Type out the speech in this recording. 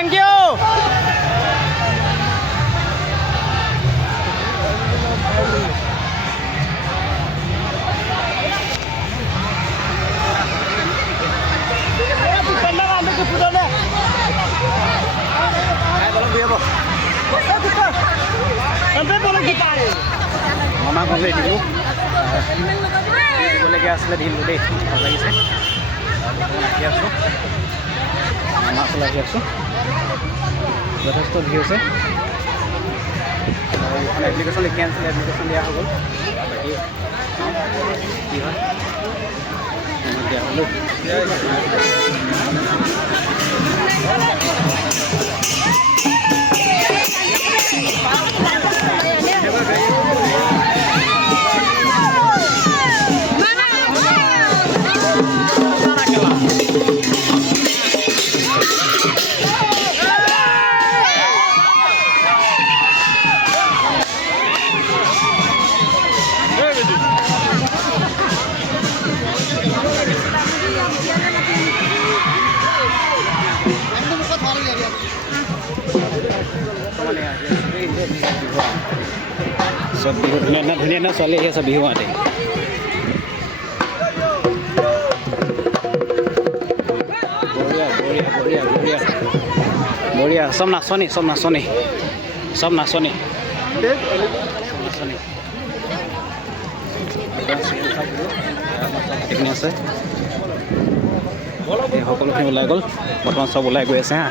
Thank you. Mama con lên đi. Boleh gas lah dulu deh. Lagi sih. Gas tu. Mama pula gas tu. Lepas tu dia sih. Aplikasi ni cancel aplikasi dia hogal. Bagi. Iya. Dia hogal. सब धुनिया ना चले ये सब बिहु आते बढ़िया सब नाचनी এইখিনি আছে এই সকলোখিনি ওলাই গ'ল বৰ্তমান চব ওলাই গৈ আছে হা